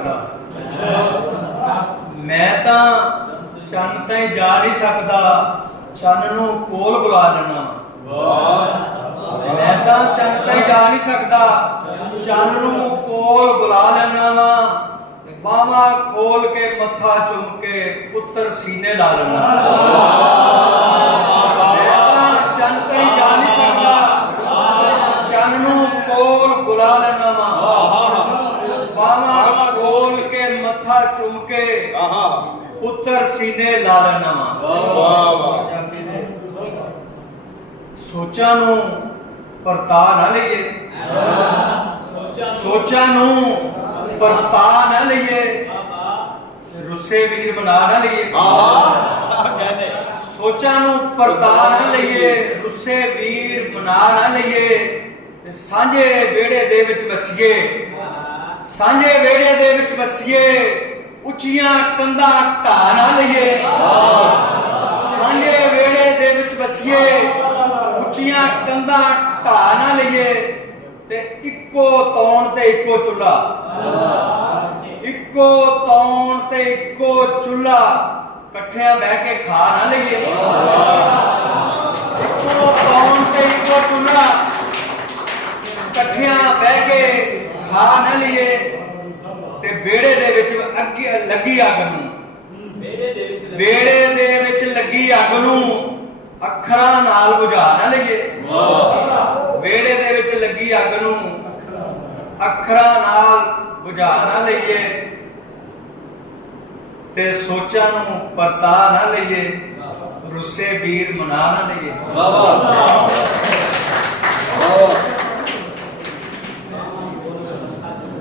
सकदा, मैं तां चंद ताईं जा नहीं सकदा, चंद नूं कोल बुला लैना। मैं तां चंद ताईं जा नहीं सकदा, चंद नूं कोल बुला लैना वा। बावा खोल के मत्था चुम के पुत्र सीने ला लेना। मैं तां चंद ताईं जा नहीं सकदा, चंद नूं कोल बुला लेना वा। बावा खोल के मत्था चुम के पुत्र सीने ला लेना वा। सोचा नूं परता ना लईए, सोचा नूं परता ना लईए, रुस्से वीर बना ना लईए। सोचा नूं परता ना लईए, रुस्से वीर बना ना लईए। सांझे वेड़े दे विच वसीए, सांझे वेड़े दे विच वसीए, उच्चियां कंधां ढा ना लईए। सांझे वेड़े दे विच वसीए, उच्चियां कंधां ढा ना लईए। ते इक्को तौण ते इक्को चुल्हा, इक्को तौण ते इक्को चुल्हा, कट्ठियां बह के खा ना लईए। इक्को तौण ते इक्को चुल्हा, कट्ठियां बह के खा ना लईए। ते बेड़े दे विच अग्गी लगी अग नूं, बेड़े दे विच लगी अग नूं अखरां नाल बुझा ना लईए। बेड़े दे विच लगी अग नूं अखरां नाल बुझा ना लईए। ते सोचां नूं परता ना लईए, रुस्से वीर मना ना लईए।